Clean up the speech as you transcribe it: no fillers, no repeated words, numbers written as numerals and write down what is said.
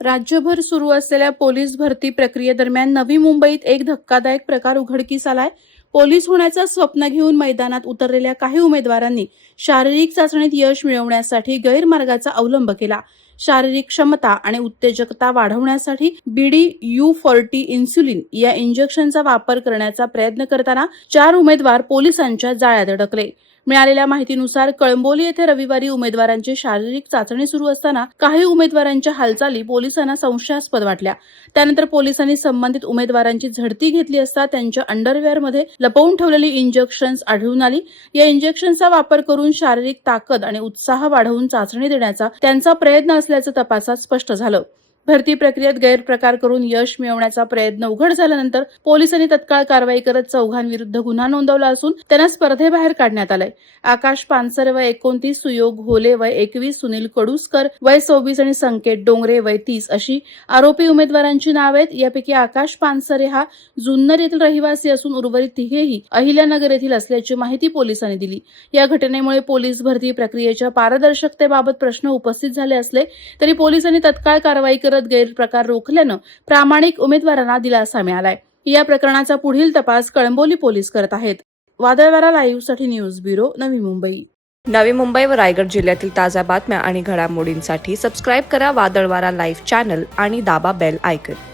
राज्यभर सुरू असलेल्या पोलीस भरती प्रक्रियेदरम्यान नवी मुंबईत एक धक्कादायक प्रकार उघडकीस आलाय. पोलीस होण्याचं स्वप्न घेऊन मैदानात उतरलेल्या काही उमेदवारांनी शारीरिक चाचणीत यश मिळवण्यासाठी गैरमार्गाचा अवलंब केला. शारीरिक क्षमता आणि उत्तेजकता वाढवण्यासाठी BDU-40 इन्सुलिन या इंजेक्शनचा वापर करण्याचा प्रयत्न करताना 4 उमेदवार पोलिसांच्या जाळ्यात अडकले. मिळालेल्या माहितीनुसार कळंबोली येथे रविवारी उमेदवारांची शारीरिक चाचणी सुरू असताना काही उमेदवारांच्या हालचाली पोलिसांना संशयास्पद वाटल्या. त्यानंतर पोलिसांनी संबंधित उमेदवारांची झडती घेतली असता त्यांच्या अंडरवेअरमध्ये लपवून ठेवलेली इंजेक्शन्स आढळून आली. या इंजेक्शनचा वापर करून शारीरिक ताकद आणि उत्साह वाढवून चाचणी देण्याचा त्यांचा प्रयत्न असल्याचं तपासात स्पष्ट झालं. भरती प्रक्रियेत गैरप्रकार करून यश मिळवण्याचा प्रयत्न उघड झाल्यानंतर पोलिसांनी तत्काळ कारवाई करत चौघांविरुद्ध गुन्हा नोंदवला असून त्यांना स्पर्धेबाहेर काढण्यात आलंय. आकाश पानसरे वय 29, सुयोग होले वय 21, सुनील कडुसकर वय 26 आणि संकेत डोंगरे वय 30 अशी आरोपी उमेदवारांची नावे आहेत. यापैकी आकाश पानसरे हा जुन्नर येथील रहिवासी असून उर्वरित तिघेही अहिल्यानगर येथील असल्याची माहिती पोलिसांनी दिली. या घटनेमुळे पोलीस भरती प्रक्रियेच्या पारदर्शकतेबाबत प्रश्न उपस्थित झाले असले तरी पोलिसांनी तत्काळ कारवाई करत गैरप्रकार रोखल्यानं प्रामाणिक उमेदवारांना दिलासा मिळालाय. या प्रकरणाचा पुढील तपास कळंबोली पोलीस करत आहेत. वादळवारा लाईव्हसाठी न्यूज ब्युरो, नवी मुंबई. नवी मुंबई व रायगड जिल्ह्यातील ताज्या बातम्या आणि घडामोडींसाठी सबस्क्राईब करा वादळवारा लाईव्ह चॅनल आणि दाबा बेल आयकॉन.